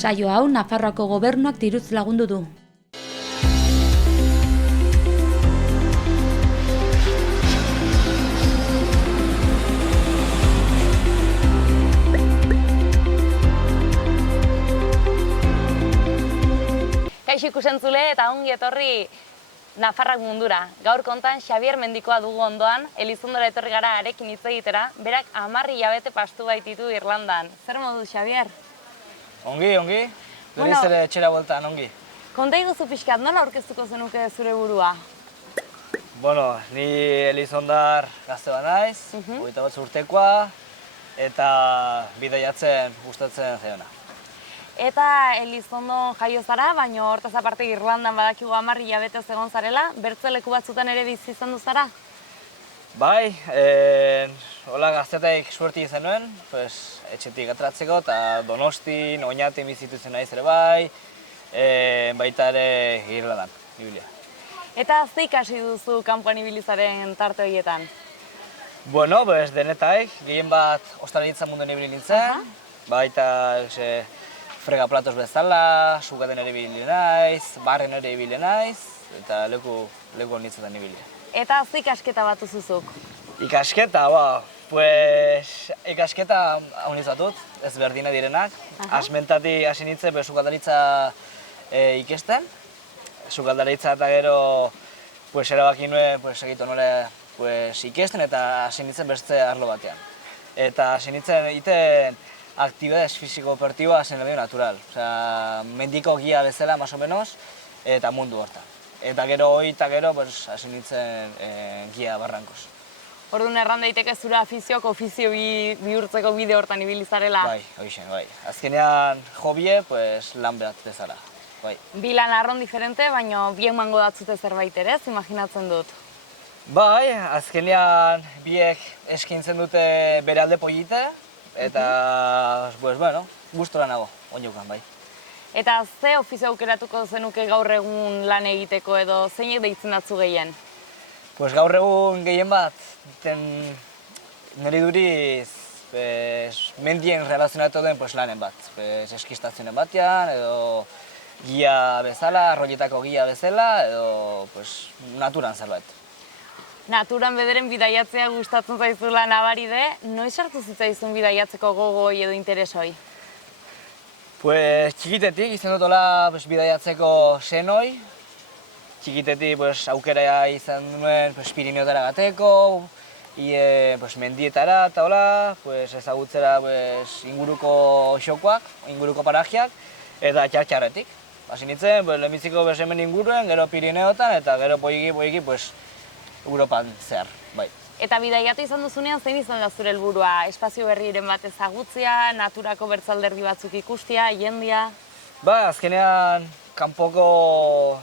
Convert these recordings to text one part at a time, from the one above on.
Saio hau Nafarroako gobernuak diruz lagundu du. Kaixo ikusentzule eta ongi etorri Nafarrak mundura. Gaur kontan Xabier Mendikoa dugu ondoan, Elizondora etorri gara arekin hitz egitera, berak 10 hilabete pastu baititu Irlandan. Zer modu, Xabier? Ongi. Berriz ere etxera bueltan, ongi. Konta iguzu pixkat, nola aurkeztuko zenuke zure burua? Bueno, ni Elizondar gazte bat naiz, 21 urtekoa, eta bidaiatzen gustatzen zaiona. Eta Elizondon jaio zara, baina hortaz aparte Irlandan badakigu 10 hilabetez egon zarela, bertze leku batzutan ere bizi izan du zara? Bai, hola gaztetek suerti izan nuen, etxetik ateratzeko, eta Donostin, Oñatin bizitu zen naiz ere bai, baita ere Irlandan, ibilia. Eta ze ikasi duzu kanpoan ibilizaren tarte horietan? Bueno, denetaik, gehien bat ostalaritza munduan ibili nintzen, baita fregaplatos bezala, sugaten ere ibili naiz, barren ere ibili naiz, eta leku honitzetan ibili. Eta ze ikasketa bat duzuzuk? Ikasketa, ikasketa honitzatut, ez berdina direnak. Asmentati hasi nintzen sukaldaritza ikesten. Sukaldaritza eta gero erabaki nuen segitu nore ikesten eta hasi nintzen beste arlo batean. Eta hasi nintzen egiten aktibidades fisiko-opertiboa zen medio natural. Mendiko gia bezala, más o menos, eta mundu hortan. Eta gero hasi nintzen gia barrankoz. Orduan erran daiteke zure afizioak ofizio bihurtzeko bide hortan ibili zarela? Bai, bai. Azkenean hobie, lan bat bezala. Bai. Bi lan arron diferente, baina biek mango datzute zerbait ere, imaginatzen dut. Bai, azkenean biek eskintzen dute bere alde polite, eta, gustora nago, onjokan, bai. Eta ze ofizio aukeratuko zenuke gaur egun lan egiteko edo zeinek deitzen datzu gehien? Gaur egun gehien bat, niri duriz mendien relazionatu den lanen bat. Eskistazionen batean, edo gia bezala, rolletako gia bezala, edo naturan zerbait. Naturan bederen bidaiatzea gustatzen zaizula nabaride, noiz hartu zitzaizun bidaiatzeko gogoi edo interesoi? Txikitetik izan dutola bidaiatzeko senoi. Txikitetik aukera izan nuen Pirineotara gateko, mendietara eta hola, ezagutzera inguruko xokoak, inguruko parajiak, eta txartxarretik. Hasi nintzen, lehenbiziko hemen inguruen, gero Pirineotan, eta gero poiki Europan zehar, bai. Eta bidaiatu izan duzunean, zein izan da zure helburua? Espazio berriren bat ezagutzea, naturako bertzalderdi batzuk ikustea, jendia? Azkenean, kanpoko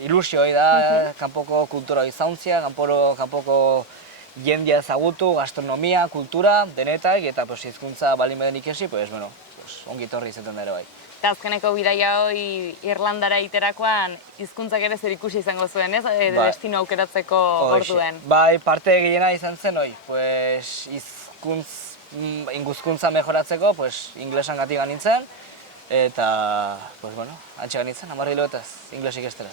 ilusioi da, kanpoko kultura izauntzia, kanpoko jendia ezagutu, gastronomia, kultura, denetak, eta hizkuntza balin beden ikesi, ongi etorri izaten da ere bai. Eta azkeneko bidaia hori Irlandara iterakoan hizkuntzak ere zer ikusi izango zuen, ez? Destino aukeratzeko orduen. Bai, parte gehiena izan zen hori. Inguzkuntza mejoratzeko, inglesan gatik nintzen. Eta, antxe nintzen, 10 hilabetez, inglesik estela.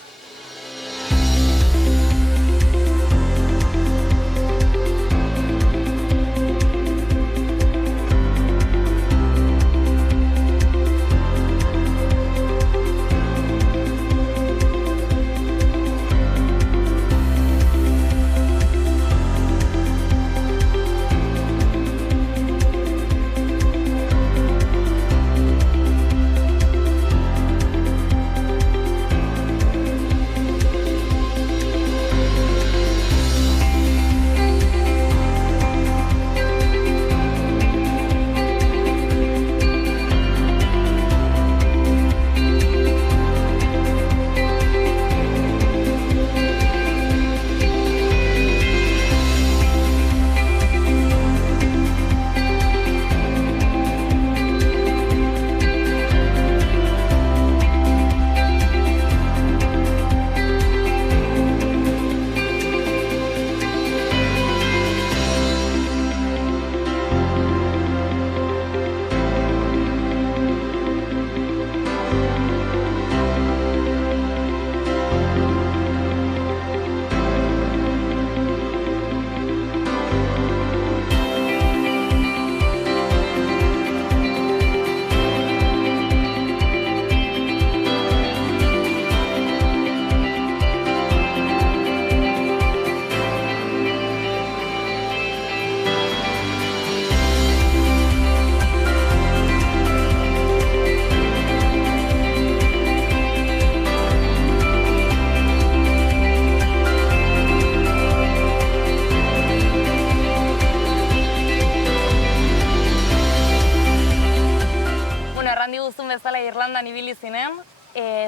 Irlandan ibili zinen,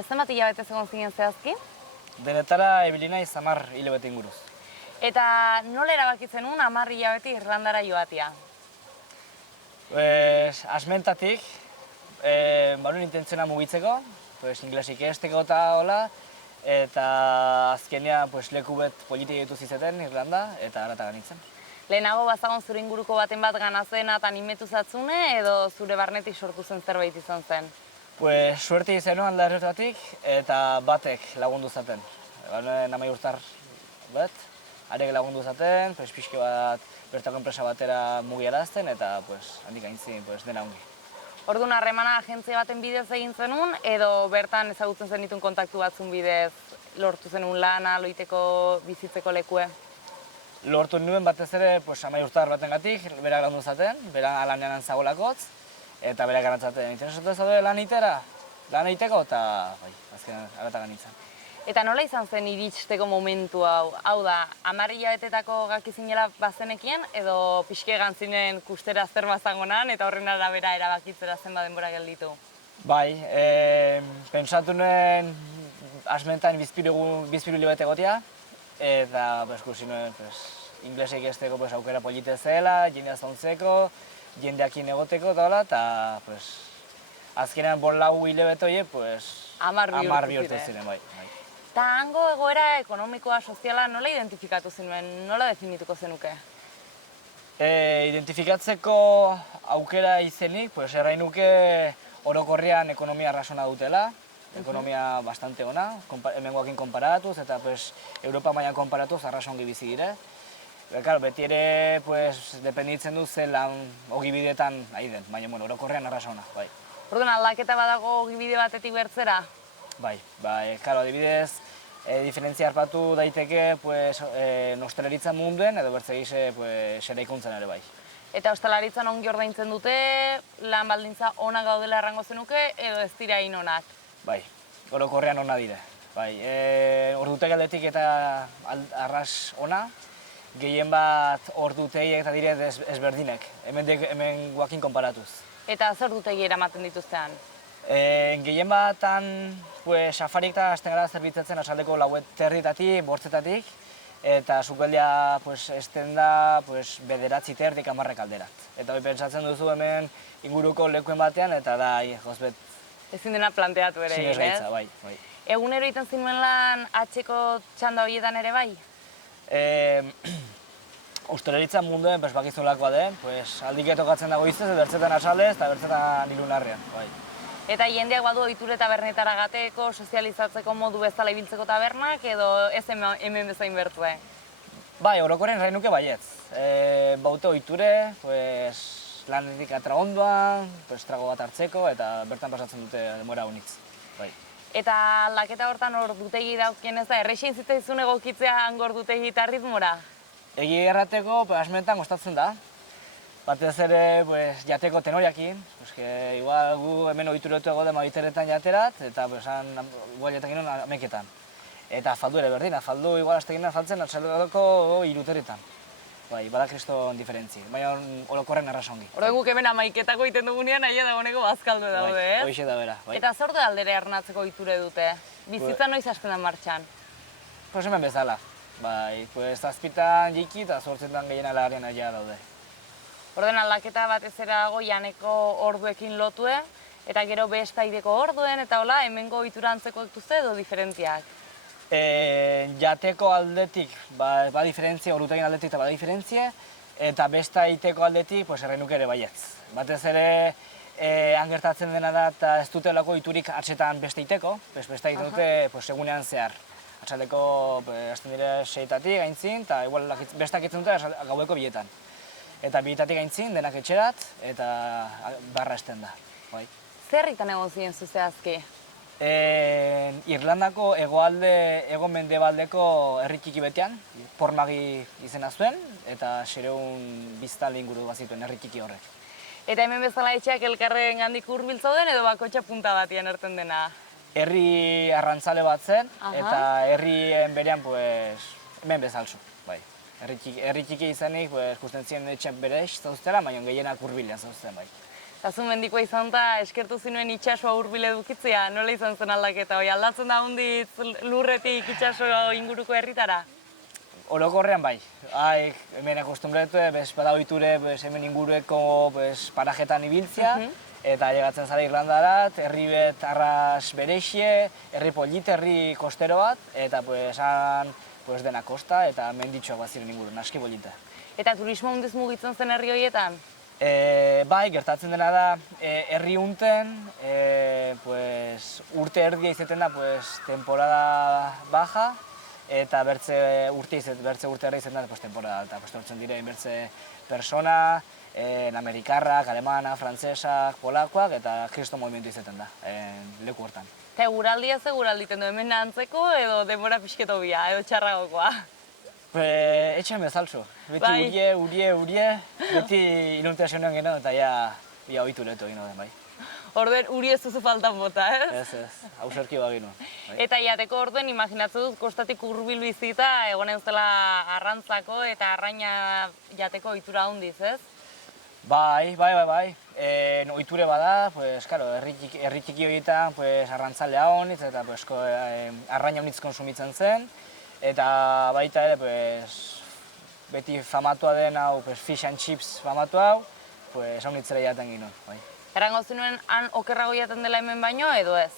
zenbat hilabete egon zinen zehazki? Denetara ibili naiz 10 hilabete inguruz. Eta nola erabakitzen nuen 10 hilabete Irlandara joatia? Asmentatik, barun intentziona mugitzeko, inglesik ikesteko eta hola, eta azkenean leku bet politik ditu zizeten Irlanda, eta harata ganitzen. Lehenago bazagon zure inguruko baten bat ganazena eta animetu zatzune, edo zure barnetik sortu zen zerbait izan zen? Suerte izan alde erretatik, eta batek lagundu zaten. Namai urtar bat, arek lagundu zaten, pixke bat bertako enpresa batera mugiarazten, eta handik aintzin dena ongi. Orduan harremana agentzia baten bidez egin zenun, edo bertan ezagutzen zen ditun kontaktu batzun bidez lortu zenun lana, loiteko, bizitzeko lekue? Lortu nuen batez ere amai urtar batengatik, berak lagundu zaten, berak lanean zagolakotz, eta berak garantzaten interesatu zaude lan egiteko, eta azkenean harata ganitzen. Eta nola izan zen iristeko momentu hau? Hau da, 10 hilabetetako gakizinela bazenekien, edo pixke gantzinen kustera zer bazagonan, eta horren arabera erabakitzera zenba denbora gelditu? Bai, pentsatu nuen asmentan bizpiru hilabete egotea, eta ikusi nuen inglesek ikesteko aukera polite zela, jendea zauntzeko, jendeakin egoteko eta hola, eta azkenean 4 hilabete horiek 10 bihurtu ziren, bai. Eta hango egoera ekonomikoa, soziala nola identifikatu zinuen, nola definituko zenuke? Identifikatzeko aukera izenik, errain nuke orokorrean ekonomia arrasona dutela, ekonomia bastante ona, hemengoakin konparatuz, eta Europa mailan konparatuz arrasongi bizi dire. Beti ere dependitzen du ze lan ogibideetan ari den, baina orokorrean arrasona, bai. Orduan aldaketa badago ogibide batetik bertzera? Bai, adibidez, diferentzia harpatu daiteke hosteleritza munduen edo bertzegize seraikuntzan ere bai. Eta hostelaritzan ongi ordaintzen dute, lan baldintza onak gaudela errango zenuke edo ez dira hain onak? Bai, orokorrean ona dire. Ordutegi aldetik eta arras ona, gehien bat ordutegi eta dire ezberdinek, hemen guakin konparatuz. Eta zer dutegi eramaten dituztean? Gehien batan safarik eta hasten gara zerbitzatzen asaldeko laueterritatik, bortzetatik, eta sukeldea esten da bederatzi terdik 10 alderat. Eta hori pentsatzen duzu hemen inguruko lekuen batean, eta da, jozbet... Ezin dena planteatu ere egin, ez? Sinesgaitza, bai. Egunero egiten zinuen lan atxeko txanda horietan ere bai? Hosteleritza munduen bakizunlakoa den, aldik etokatzen dago izez, bertzetan asaldez eta bertzetan ilunarrean, bai. Eta jendeak badu ohiture tabernetara gateko, sozializatzeko modu bezala ibiltzeko tabernak, edo ez hemen bezain bertue? Bai, orokorren nahi nuke baietz. Baute ohiture, lanetik atra ondoan, trago bat hartzeko, eta bertan pasatzen dute denbora honitz. Bai. Eta aldaketa hortan ordutegi daukien ez da, errexein zitzaizun egokitzea hango ordutegi eta ritmora? Egi errateko, asmentan gostatzen da. Batez ere, jateko tenoriakin, igual gu hemen ohituretu egode mabiteretan jaterat, eta igual jatak ginen ameketan. Eta afaldu ere berdin, afaldu igual azte ginen afaltzen atxaldeko 3 teretan. Bai, bada kriston diferentzi, baina orokorren arrasongi. Horren guk hemen amaiketako egiten dugunean, aia dagoeneko bazkaldu daude, ez? Hoxe da bera, bai. Eta zer aldera ernatzeko ohiture dute? Bizitza noiz hasten da martxan? Hemen bezala. Bai, zazpitan jiki eta 8etan gehiena lagaren aia daude. Orden aldaketa batez erago janeko orduekin lotue, eta gero bestaideko orduen, eta hola, hemengo ohitura antzeko dituzte edo diferentziak? Jateko aldetik, ba diferentzia, ordutegin aldetik eta bada diferentzia, eta bestaiteko aldetik, errain nuke ere baietz. Batez ere, angertatzen dena da, eta ez dutelako ohiturik atxetan bestaiteko, bestaiten dute segunean zehar. Atxaldeko, hasten dire 6etatik gaintzin, eta igual bestak etzen dute gaueko 2etan. Eta 2etatik gaintzin, denak etxerat, eta barra esten da. Zerritan egon ziren zuzehazki? Irlandako ego-mendebaldeko herri txiki betean, Pormagi izena zuen, eta 600 biztanle inguru bazituen herri txiki horrek. Eta hemen bezala etxeak elkarren gandik hurbiltzauden edo bakotxa punta batian erten dena? Herri arrantzale bat zen, eta herrien berean hemen bezalzu. Herri txiki izanik, kusten ziren etxean bere zauztela, baina gehienak hurbilean zauzten bai. Eta zu mendikoa izan eta eskertu zinuen itxasua hurbil edukitzea, nola izan zen aldaketa? Aldatzen da hunditz lurretik itxaso inguruko herritara? Orokorrean bai. Hemen akostumbratu, bada ohiture hemen ingurueko parajetan ibiltzea, eta llegatzen zara Irlandarat, herri bet arras berexie, herri polite, herri kostero bat, eta han dena kosta eta menditxoak bat ziren ingurun, aski polita. Eta turismo hundiz mugitzen zen herri horietan? Bai, gertatzen dena da, herri unten, urte erdia izaten da temporada baja, eta bertze urte erdia izaten da temporada alta. Hortzen diren bertze persona, amerikarrak, alemana, frantzesak, polakoak, eta kristo movimentu izaten da, leku hortan. Eta eguraldia ze eguralditen du, hemen antzeko edo denbora pixketo bia, edo txarragokoa? Etxean bezaltzu. Beti urie, beti iluntazioan geno, eta ja ohituretu egin den, bai. Orduen, uri ez duzu faltan bota, ez? Ez, hausarki baginu. Eta jateko orduen, imaginatzen dut, kostatik hurbil bizita, egonen zela arrantzako eta arraina jateko ohitura handiz, ez? Bai. Ohiture bada, herri txiki horietan arrantzalea honitz, eta arraina honitz konsumitzen zen, eta baita ere, beti famatua den hau, fish and chips famatu hau, haunitzera jaten ginen, bai. Erango zinuen, han okerrago jaten dela hemen baino, edo ez?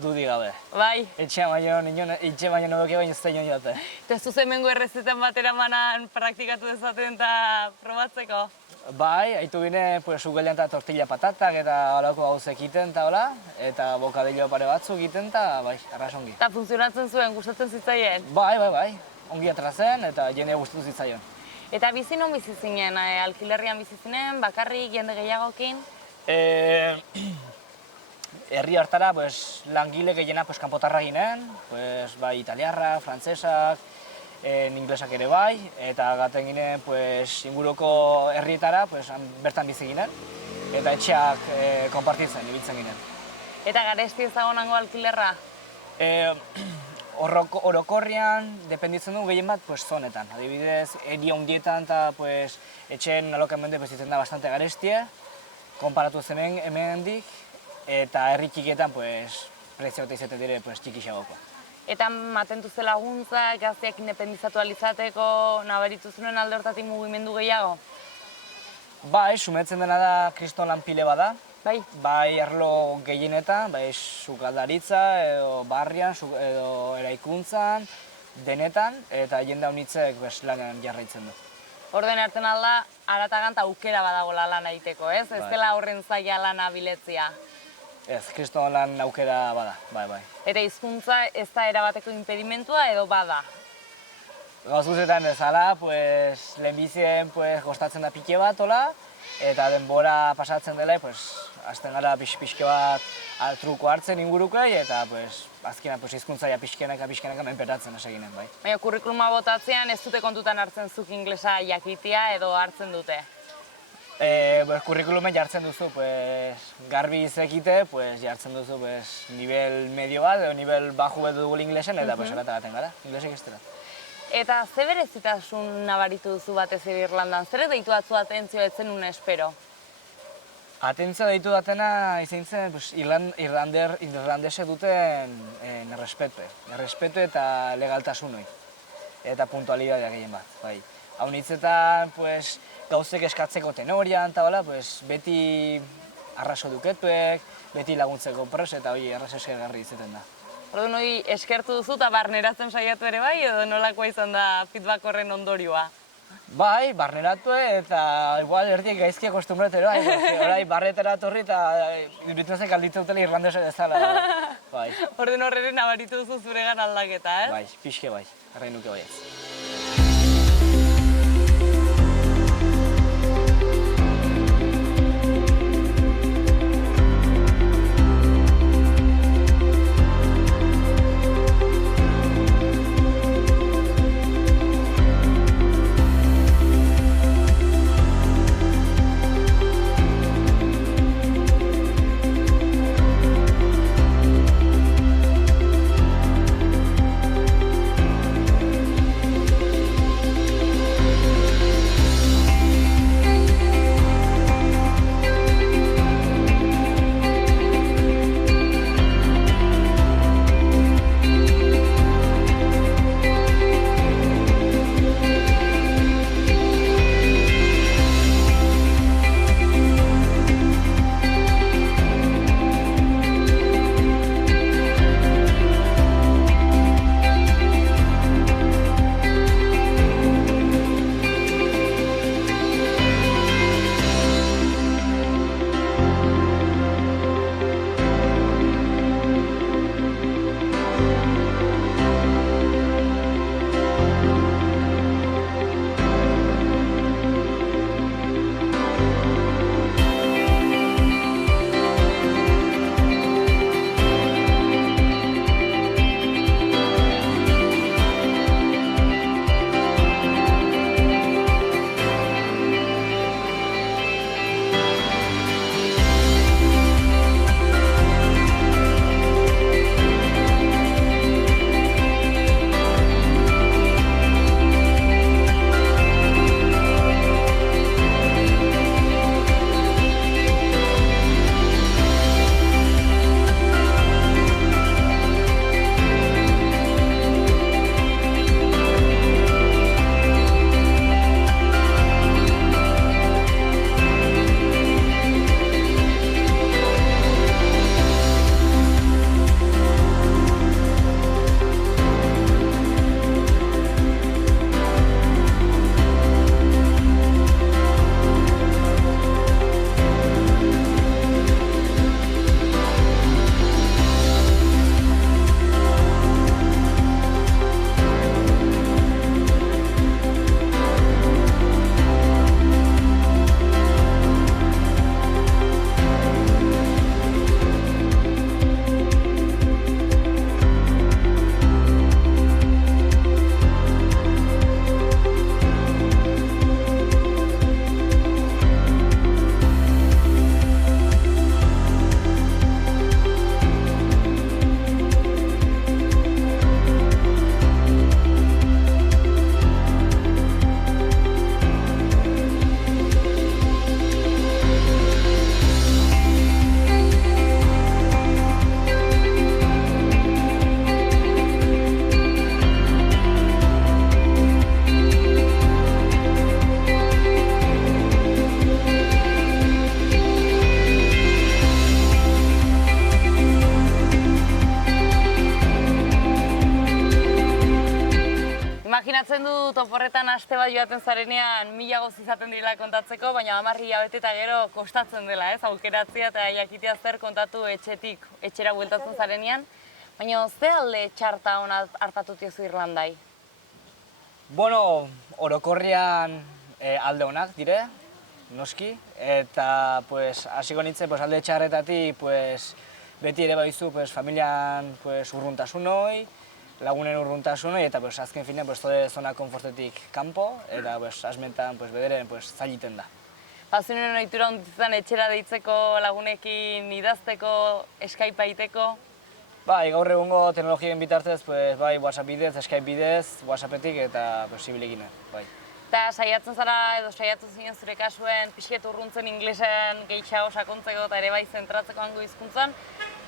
Dudi gabe. Bai. Etxean baino nodoke baino ez da inon jate. Eta zuz hemengo errezetan batera manan praktikatu dezaten eta probatzeko? Bai, haitu gine, sugelean eta tortilla patatak eta horako gauzek egiten eta hola, eta bokadillo pare batzuk egiten eta bai, arras ongi. Eta funtzionatzen zuen, gustatzen zitzaien? Bai, ongi atra zen eta jendea gustatu zitzaion. Eta bizi non bizi zinen, alkilerrian bizi zinen, bakarrik, jende gehiagokin? Herri hartara langile gehiena kanpotarra ginen, bai italiarrak, frantzesak, inglesak ere bai, eta gaten ginen inguruko herrietara bertan bizi ginen, eta etxeak konpartitzen, ibiltzen ginen. Eta garesti ez dago nango alkilerra? Orokorrean, dependitzen du gehien bat zonetan. Adibidez, eria hundietan eta etxeen alokamendu bizitzen da bastante garestie, konparatu zen hemendik, eta herri txikietan prezio bat izaten dire txikixagokoa. Eta mantendu ze laguntza, gazteak independizatu alizateko, nabaritu zuen alde hortatik mugimendu gehiago? Bai, sumetzen dena da kriston lan pile bada. Bai, arlo gehienetan, sukaldaritza, edo barrian, edo eraikuntzan, denetan, eta jende honitzek lanean jarraitzen du. Orden hartzen alda, aratagan eta aukera badagoela lan egiteko, ez? Ez dela horren zaila lana biletzia. Ez, kriston lan aukera bada, bai. Eta hizkuntza ez da erabateko impedimentua edo bada? Gauz guzetan ezala, lehenbizien kostatzen da pike bat, eta denbora pasatzen dela, hasten gara pixke bat truko hartzen ingurukei, eta azkenan hizkuntzaia pixkenaka menperatzen eseginen, bai. Baina kurrikuluma botatzean ez dute kontutan hartzen zuk inglesa jakitea edo hartzen dute? Kurrikulumen jartzen duzu, garbi izekite, jartzen duzu nivel medio bat, edo nivel baju bat dugu inglesen, eta erataten gara, inglesek ez dira. Eta ze berezitasun nabaritu duzu batez ere Irlandan? Zer deitu atzu atentzioa etzen un espero? Atentzioa deitu datena izan zen irlandese duten errespetu eta legaltasunoi. Eta puntualidadea gehien bat, bai. Hau nitzetan, gauzek eskatzeko tenorian eta hola, beti arraso duketuek, beti laguntzeko pres eta hori arras eskergarri izaten da. Orduan hori eskertu duzu eta barneratzen saiatu ere bai, edo nolakoa izan da feedback horren ondorioa? Bai, barneratu eta igual erdiek gaizki akostumbratu ere bai, orai barretara torri eta iruditzen zen galditzen dutela irlandesa dezala. Orduan horreren nabaritu duzu zuregan aldaketa, ez? Bai, pixke bai, arrain nuke baietz. dut oporretan aste bat joaten zarenean 1000 gauza izaten direla kontatzeko, baina 10 hilabete eta gero kostatzen dela, ez? Aukeratzea eta jakitea zer kontatu etxetik etxera bueltatzen zarenean. Baina ze alde txarta hona hartatu diozu Irlandai? Bueno, orokorrian alde honak dire, noski, eta pues, hasiko nintzen pues, alde txarretatik pues, beti ere baizu pues, familian pues, urruntasunoi, lagunen urruntasunoi, eta pues, azken finean pues, zode zona konfortetik kanpo, eta pues, asmentan pues, bederen pues, zailiten da. Bazunen ohitura hunditzen etxera deitzeko lagunekin idazteko, Skype aiteko? Bai, gaur egungo teknologien bitartez, pues, bai, WhatsApp bidez, Skype bidez, WhatsAppetik eta posible eginen, bai. Eta saiatzen zara edo saiatu zinen zure kasuen pixket urruntzen inglesen gehiago sakontzeko eta ere bai zentratzeko hango hizkuntzan,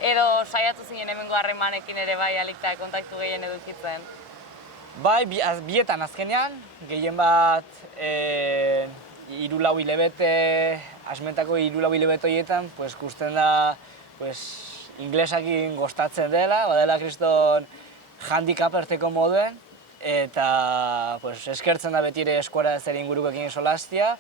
edo saiatu zinen hemengo harremanekin ere bai alikta kontaktu gehien edukitzen? Bai, bietan azkenean, gehien bat 3-4 hilabete, asmentako 3-4 hilabete horietan, pues, gusten da pues, inglesakin gostatzen dela, badela kriston handicap erteko moduen, eta pues, eskertzen da beti ere eskola zer ingurukoekin solastia,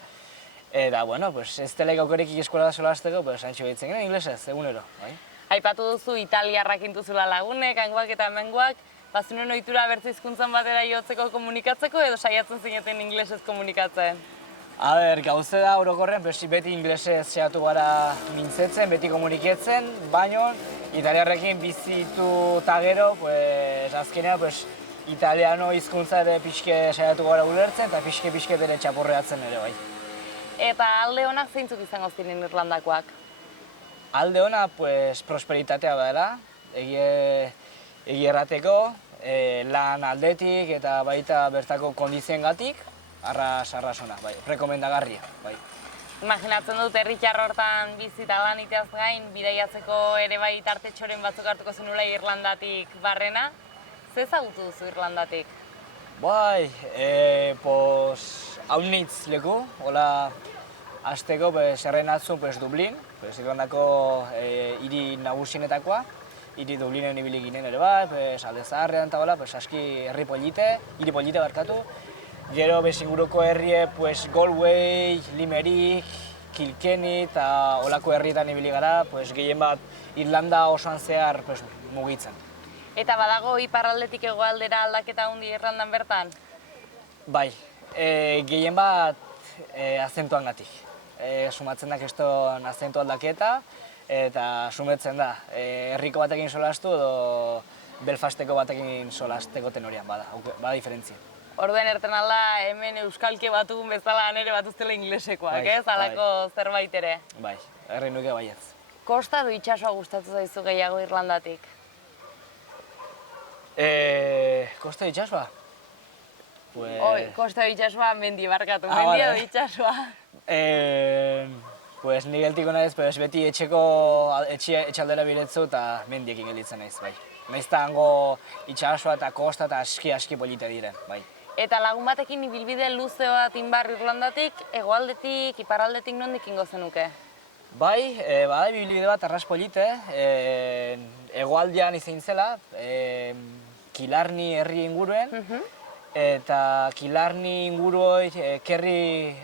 eta bueno, pues, ez delaik aukerekik eskola solasteko, pues, haintxo behitzen ginen inglesez, egunero. Bai? Aipatu duzu italiarrak intuzula lagunek, hangoak eta hemengoak, bazunen ohitura bertze hizkuntzan batera jotzeko komunikatzeko edo saiatzen zineten inglesez komunikatzen? A ber, gauze da orokorren, beti inglesez saiatu gara mintzetzen, beti komuniketzen, baino italiarrekin bizitu eta gero, pues, azkenean, pues, italiano hizkuntza ere pixke saiatu gara ulertzen eta pixke ere txapurreatzen ere bai. Eta alde honak zeintzuk izango ziren Irlandakoak? Alde ona, pues, prosperitatea dela, egia errateko, lan aldetik eta baita bertako kondizioengatik, arras ona, bai, rekomendagarria, bai. Imaginatzen dut herritar hortan bizi eta lan iteaz gain, bidaiatzeko ere bai tartetxoren batzuk hartuko zenula Irlandatik barrena. Ze ezagutu duzu Irlandatik? Bai, haunitz leku, hola hasteko, zerren atzu Dublin, Irlandako hiri nagusienetakoa, hiri Dublinen ibili ginen ere bai, alde zaharrean eta hola, aski hiri polite barkatu. Gero inguruko herrie Galway, Limerick, Kilkenny eta holako herrietan ibili gara, gehien bat Irlanda osoan zehar mugitzen. Eta badago iparraldetik hegoaldera aldaketa handi Irlandan bertan? Bai, gehien bat azentuangatik. Sumatzen da kriston azentu aldaketa eta sumetzen da herriko batekin solastu edo Belfasteko batekin solasteko tenorian bada diferentzia. Orduen erten alda hemen euskalke batugun bezala nere batuztela inglesekoak, ez? Halako zerbait ere. Bai, herri nuke baietz. Kosta du itsasoa gustatu zaizu gehiago Irlandatik? Kosta itsasoa? Kosta itsasoa mendi barkatu, mendia du itsasoa. Ni geltiko naiz, beti etxaldera biretzu eta mendiekin gelditzen naiz, bai. Naiz eta hango itsasoa eta kosta eta aski polite diren, bai. Eta lagun batekin ibilbide luze bat inbar Irlandatik, hegoaldetik, iparraldetik nondik ingo zenuke? Bai, bada ibilbide bat arras polite, hegoaldean izan zela, Killarney herri inguruen, eta Killarney inguruoi, Kerry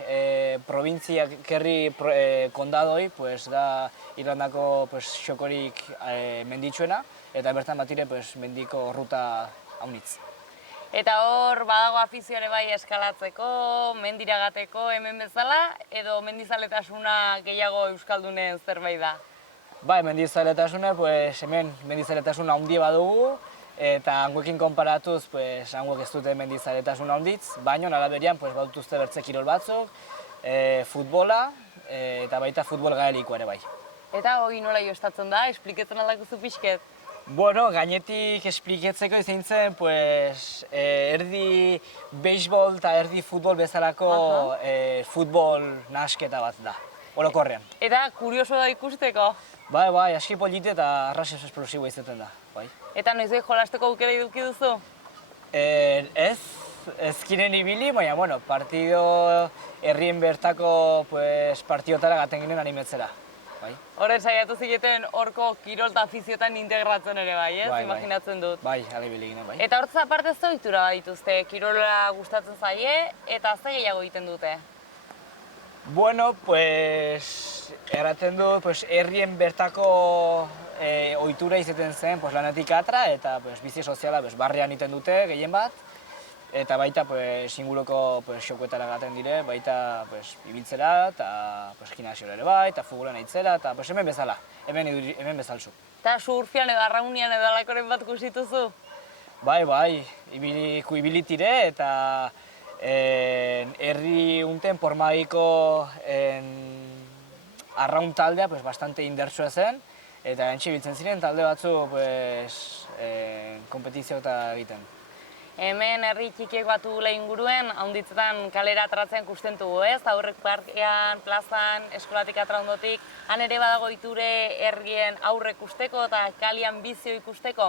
provintzia, Kerry kondadoi, da Irlandako xokorik menditsuena, eta bertan batire mendiko ruta haunitz. Eta hor badago afizio ere bai eskalatzeko, mendiragateko hemen bezala, edo mendizaletasuna gehiago euskaldunen zerbait da? Bai, mendizaletasuna, hemen mendizaletasuna handi badugu, eta hangoekin konparatuz, hangoek ez dute mendizaletasuna handitz, baina alaberian badutuzte bertze kirol batzuk, futbola, eta baita futbol gaelikoa ere bai. Eta hori nola jostatzen da, espliketzen aldakuzu pixket? Bueno, gainetik espliketzeko izan zen, erdi beisbol eta erdi futbol bezalako futbol nahasketa bat da, orokorrean. Eta kurioso da ikusteko? Bai, aski polite eta arras esplosiboa izaten da, bai. Eta noiz jolasteko aukera eduki duzu? Ez kiren ibili, baina, partido herrien bertako partiotara gaten ginen animetzera. bai. Horren saiatu ziketen horko kirol eta afiziotan integratzen ere bai, ez? Bai, bai. Imaginatzen dut. Bai, ale bilegine, bai. Eta hortz aparte ez ohitura dituzte, kirola gustatzen zaie eta ze gehiago egiten dute? Bueno, pues, erraten dut, pues, herrien bertako ohitura izaten zen, pues, lanetik atra, eta pues, bizi soziala pues, barrian egiten dute, gehien bat. Eta baita, pues, inguruko pues, xokuetara gaten dire, baita pues, ibiltzera, eta pues, gimnasiora ere bai, eta futbolan aitzera, eta pues, hemen bezala, hemen bezalzu. Eta surfian edo arraunian edo alakoren bat kusituzu? Bai, ibilitire, eta herri unten pormaiko arraun taldea pues, bastante indartsua zen, eta entxe biltzen ziren talde batzu pues, kompetizio eta egiten. Hemen herri txikiek bat dugula inguruen, haunditzetan kalera atratzen kusten dugu, ez? Aurrek parkean, plazan, eskolatik atra ondotik, han ere badago iture herrien aurrek usteko eta kalian bizio ikusteko?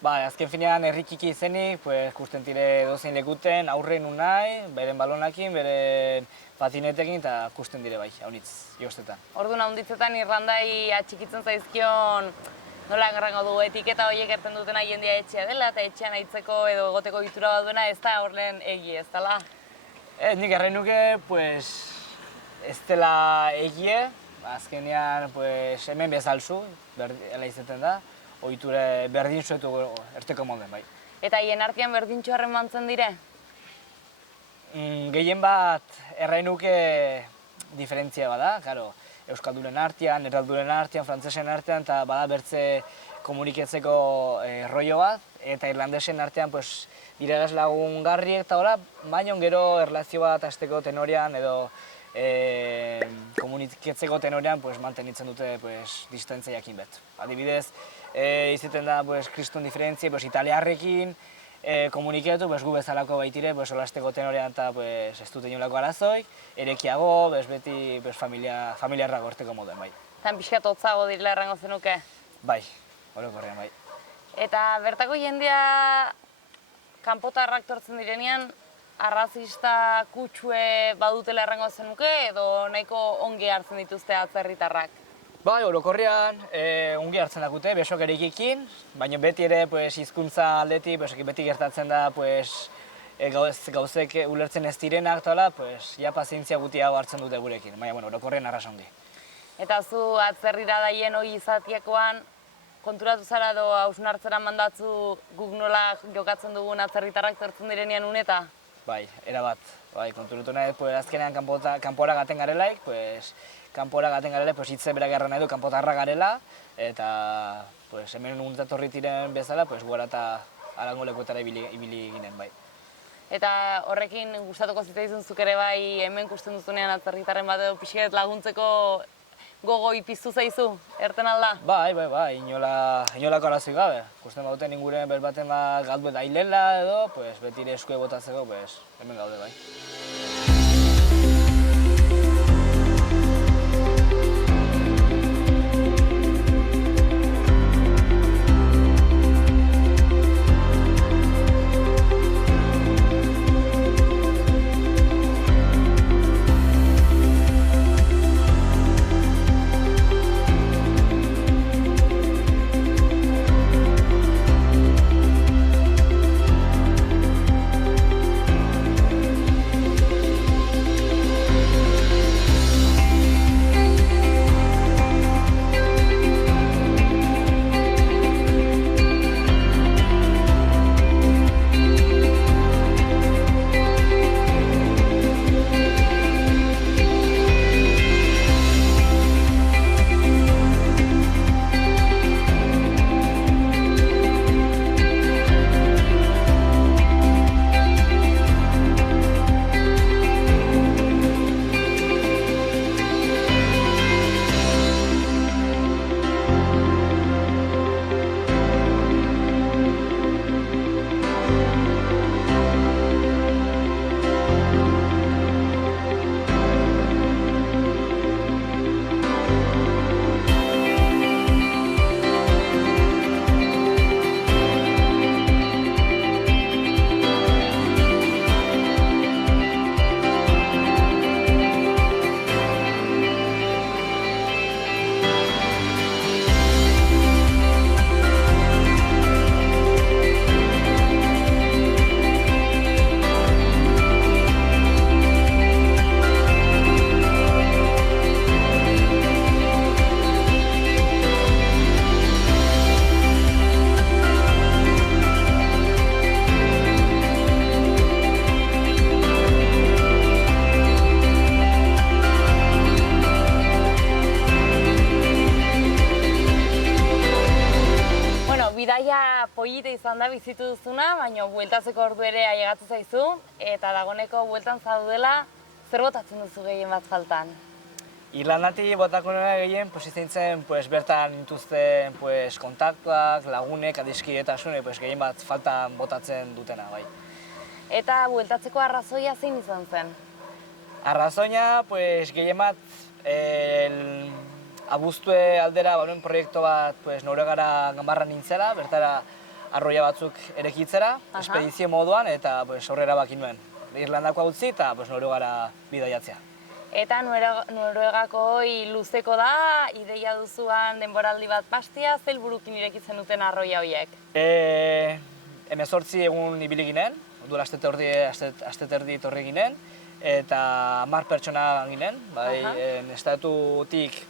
Ba, azken finean herri txiki izenik, pues, kusten dire dozein lekuten, aurrein unai, beren balonakin, beren patinetekin, eta kusten dire bai, haunitz, jostetan. Orduan haunditzetan Irlandai atxikitzen zaizkion, nola engarrango dugu etiketa horiek erten dutena jendia etxea dela, eta etxean aitzeko edo egoteko egitura bat duena ez da horren egi, ez dela? Nik errain nuke, pues, ez dela egie, azkenean pues, hemen bezalzu, ela izaten da, ohiture berdin zuetu erteko moden, bai. Eta hien artean berdintxo harremantzen dire? Gehien bat errain nuke diferentzia bada, claro. Euskalduren artean, erralduren artean, frantzesen artean, eta bada bertze komunikatzeko rollo bat, eta irlandesen artean pues, diregaz lagungarriek eta hola, baina gero erlazio bat azteko tenorean edo komunikatzeko tenorean pues, mantenitzen dute pues, distantzia jakin bet. Adibidez, izaten da pues, kriston diferentzia pues, italiarrekin, komunikatu, pues, gu bezalako baitire, pues, olasteko tenorean eta pues, ez dute inolako arazoik, erekiago, beti pues, familiarra gorteko moden, bai. Tan pixkat hotzago direla errango zenuke? Bai, orokorrean, bai. Eta bertako jendea kanpotarrak tortzen direnean, arrazista kutsue badutela errango zenuke edo nahiko ongi hartzen dituzte atzerritarrak? Bai, orokorrean, ongi hartzen dakute, besok erekikin, baina beti ere hizkuntza aldetik, beti gertatzen da gauzek ulertzen ez direnak eta ja pazientzia gutiago hartzen dute gurekin, baina orokorrean arras ongi. Eta zu atzerrira daien hori izatiakoan, konturatu zara edo hausnartzera mandatzu guk nola jokatzen dugun atzerritarrak tortzen direnean uneta? Bai, erabat. Bai, konturatu nahi, azkenean kanpora gaten garelaik, kanpora gaten garela, hitze berak erran nahi du kanpotarra garela, eta hemen untatorri tiren bezala, gora eta arango lekuetara ibili ginen, bai. Eta horrekin gustatuko zitzaizun zuk ere bai hemen kusten duzunean atzerritarren bat edo pixket laguntzeko gogo ipiztu zaizu, erten alda? Bai, inolako arazoik gabe. Kusten bauten inguren berbaten bat galdu eta hilela edo, beti ere eskue botatzeko, hemen gaude bai. polita izan da bizitu duzuna, baina bueltatzeko ordu ere ailegatu zaizu, eta dagoeneko bueltan zaudela, zer botatzen duzu gehien bat faltan? Irlandatik botako nena gehien, izan zen bertan intuzten kontaktuak, lagunek, adiskidetasune, gehien bat faltan botatzen dutena, bai. Eta bueltatzeko arrazoia zein izan zen? Arrazoina, gehien bat, abuztue aldera bauen proiektu bat Noruegara ganbarra nintzela, bertara arroia batzuk erekitzera, espedizio moduan, eta horrera baki nuen. Irlandakoa utzi eta Noruegara bidaiatzea. Eta Noruegako hoi luzeko da, ideia duzuan denboraldi bat pastia, zel burukin irekitzen duten arroia horiek? 18 egun ibili ginen, duela aste terdi torri ginen, eta 10 pertsona ginen, estatutik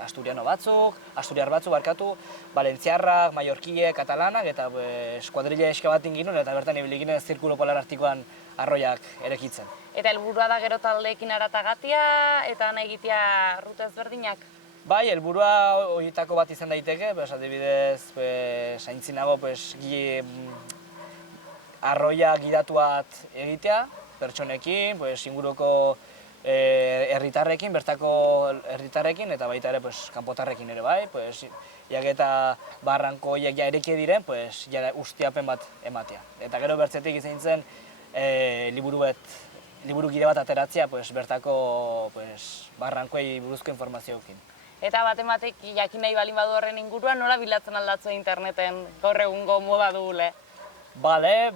asturiano batzuk, asturiar batzuk barkatu, valentziarrak, mallorquiek, katalanak, eta kuadrilla eska bat ingin eta bertan ibili ginen zirkulo polar artikoan arroiak erekitzen. Eta helburua da gero taldeekin aratagatia eta nahi egitea ruta ezberdinak? Bai, helburua horietako bat izan daiteke, adibidez, zaintzinago arroia gidatu bat egitea, pertsonekin, inguruko herritarrekin, bertako herritarrekin, eta baita ere kanpotarrekin ere bai, jak eta barranko horiek ja ereke diren, ustiapen bat ematea. Eta gero bertzetik izan zen liburu gide bat ateratzea bertako barrankoei buruzko informazioekin. Eta batek jakin nahi balin badu horren inguruan, nola bilatzen aldatzu interneten gaur egungo moda dugule? Bale,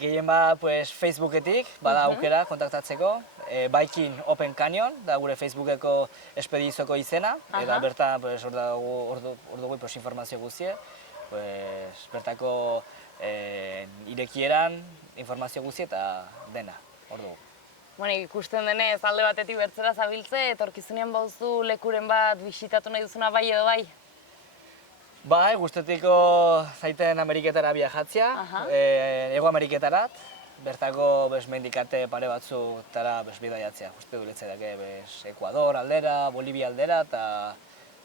gehien bat Facebooketik, bada aukera kontaktatzeko. Biking Open Canyon, da gure Facebookeko espedizioko izena, eta bertan hor dugu informazio guztie, bertako irekieran informazio guztie eta dena, hor dugu. Ikusten denez, alde batetik bertzera zabiltze, etorkizunean bauzu lekuren bat bisitatu nahi duzuna bai edo bai? Bai, guztetiko zaiten Ameriketara viajatzea, Hego Ameriketarat, bertako mendikate pare batzutara bidaiatzea. Uste du letzerake Ekuador aldera, Bolivia aldera eta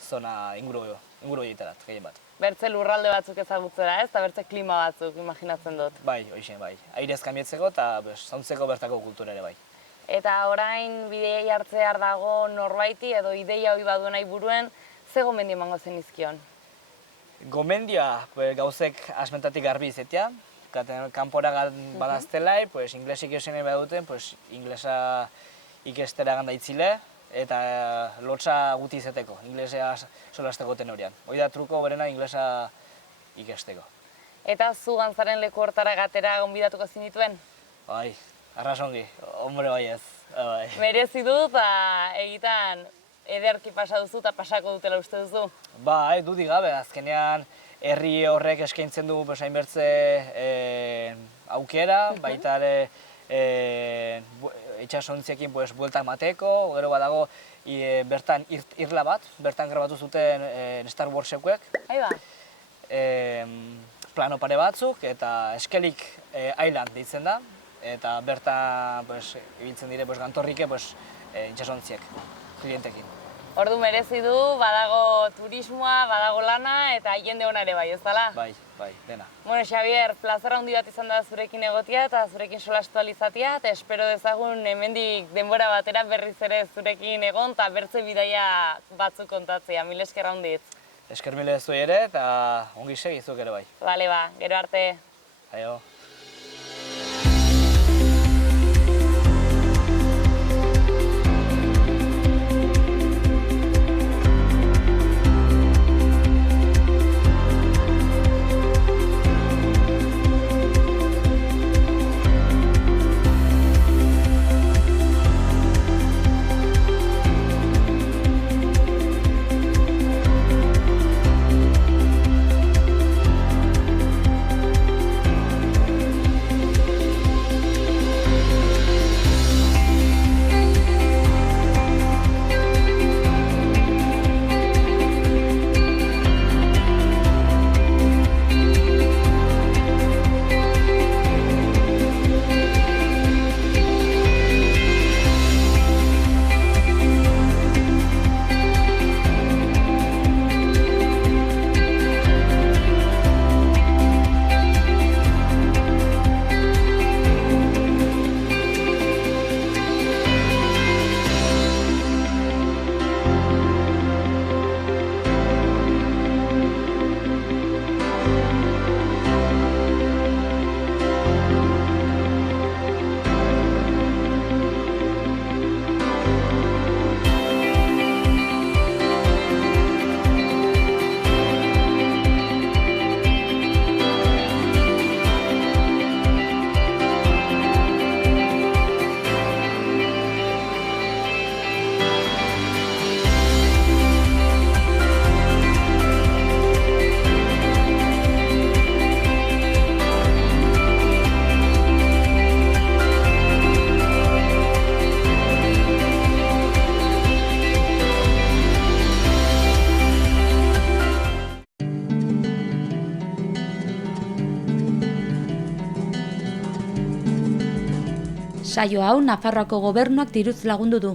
zona inguru egiterat, gehien bat. Bertze lurralde batzuk ezagutzera ez, eta bertze klima batzuk, imaginatzen dut. Bai, hoixen, bai. Airez kamietzeko eta zauntzeko bertako kultura ere bai. Eta orain bidei hartzear dago norbaiti edo ideia hori badu nahi buruen, ze gomendio emango zenizkion? Gomendioa gauzek asmentatik garbi izetea, kanpora badaztelai, inglesik eusen nahi baduten, inglesa ikestera gandaitzile, eta lotza guti izeteko, inglesea solasteko tenorian. Hoi da truko berena inglesa ikesteko. Eta zu gantzaren leku hortara gatera gonbidatuko zinituen? Bai, arrasongi, hombre bai ez. Merezi dut, egitan ederki pasa duzu eta pasako dutela uste duzu? Bai, dudik gabe, azkenean herri horrek eskaintzen du hainbertze aukera, baita ere itxasontziekin buelta emateko, gero badago bertan irla bat, bertan grabatu zuten Star Warsekuek. Aiba. Plano pare batzuk eta Skellig Island deitzen da, eta bertan ibiltzen dire gantorrike itxasontziek, klientekin. Ordu merezi du, badago turismoa, badago lana eta jende ona ere bai, ez dala? Bai, dena. Bueno, Xabier, plazera handi bat izan da zurekin egotia eta zurekin solastu alizatia, eta espero dezagun hemendik denbora batera berriz ere zurekin egon eta bertze bidaia batzuk kontatzea. Mil esker handitz. Esker mile zuei ere eta ongi segi zuk ere bai. Bale ba, gero arte. Aio. Saio hau Nafarroako gobernuak diruz lagundu du.